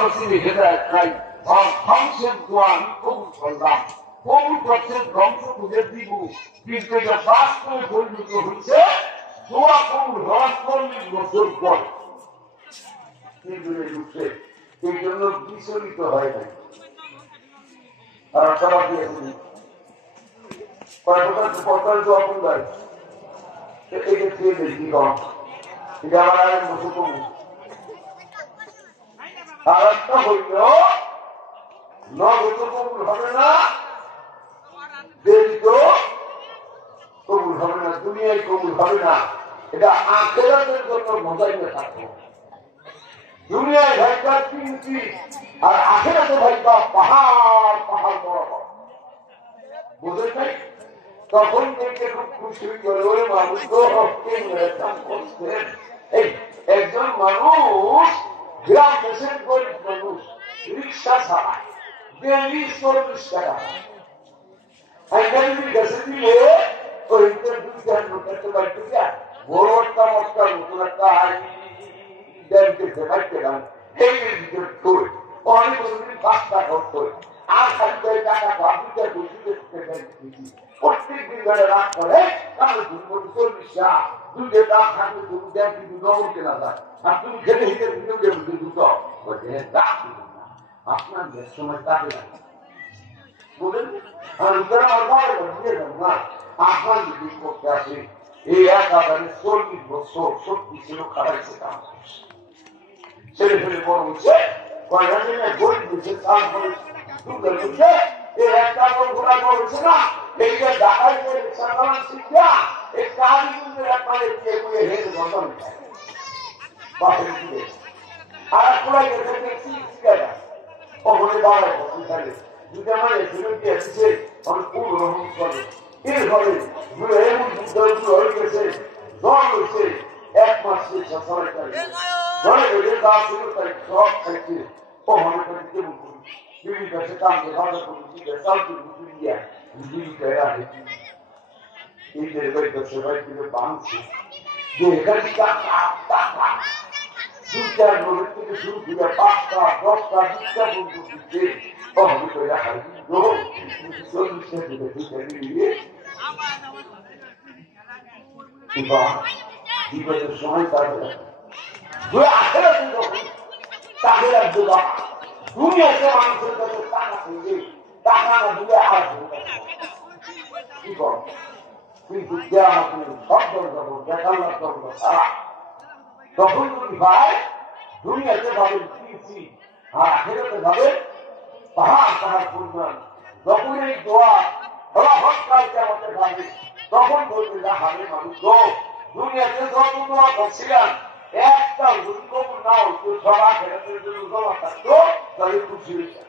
নসিবে হেদায়েত নাই, ধ্বংসের দোয়া আমি কবুল করলাম। কবুল করছেন, ধ্বংস খুঁজে দিব, কিন্তু এটা বাস্তবে পরিণত হচ্ছে দোয়া কবুল হওয়ার 40 বছর পর। এই জন্য বিচলিত হয় নাই। আর সবাই দিয়েছেন কয়েক দোয়া কবুল হয়, এটা খেয়ে দেখি কম, এটা আমার আরেক বছর কবুল। আর একটা হইল নগদ কবুল হবে না, দেরিত কবুল হবে না, দুনিয়ায় কবুল হবে না। এটা আখেরাতের জন্য মজাইতে থাকবো। দুনিয়ায় ভাইটা কিনছি আর আখেরাতে ভাইটা পাহাড় পাহাড় বড় বুঝেন নাই। তখন দেখে খুব খুশি করে ওই মানুষ একজন মানুষ গ্রাম দেশের গরিব মানুষ রিক্সা ছাড়ায় ডেলি 40 টাকা গেছে দিলে ওই 2-4 লোকের বাড়িতে বড় একটা মস্তা নতুন একটা অনেক বাচ্চা করত আর খালি টাকা প্রত্যেক দিন বেড়ে রাত করে তাহলে 40 টাকা 2 টাকা থাকলে তুমি দেখ কিন্তু নগর কেনা যায়। আর তুমি খেলে হিসেবে দুটো আপনার বেশ সময় কাটে না বলেন। আর আপনার যদি করতে আসে এই একাধারে 40 বছর সত্যি ছিল খারাইছে কাম করছে, ছেলে ফেলে বড় হচ্ছে গরিব দিচ্ছে, তারপরে এই একটা ঘোরা করেছে না, এই যে ঢাকায় শিক্ষা এই কাজ একবারে হেরে বন্ধন বাপের দিকে আর পুরাই দেখছি শিক্ষাটা ওখানে বাড়ায় থাকে যদি আমার এক্সিডেন্ট আসছে অনেক খুব রহম করে এর ফলে এমন হয়ে গেছে জ্বর হয়েছে 1 মাস 6 তারিখ ঘরে বেঁধে দাঁত ছিল তাই সব খাইছে ও মনে করে কেমন করি বিড়ি কাছে কামকে ভালো করছি চালটি বুঝি দিয়া বিড়ি খেয়ে আসে এই যে সেবাই থেকে বাঁধছে যে এখানে 2-4 নদীর থেকে শুরু করে 5টা 10টা 20টা পর্যন্ত অভাবে করে রাখা বিপদের সময় তাদের দুনিয়াতে মানুষের কাছে টাকা থেকে টাকা না দিলে আর কি কর কিন্তু সব দরকার দেখার দরকার সারা তখন তুমি ভাই দুনিয়াতে ভাবেন কিনছি আর আখেরাতে ভাবেন পাহাড় পাহাড় পরিমাণ। যখন এই দোয়া হঠাৎ আমাদের ভাবে তখন বলতে না হবে মানুষ দুনিয়াতে যত দোয়া করছিলাম একটা যদি কবুল না হতো সব আখেরাতের জন্য জমা থাকতো তাহলে খুশি হয়েছে।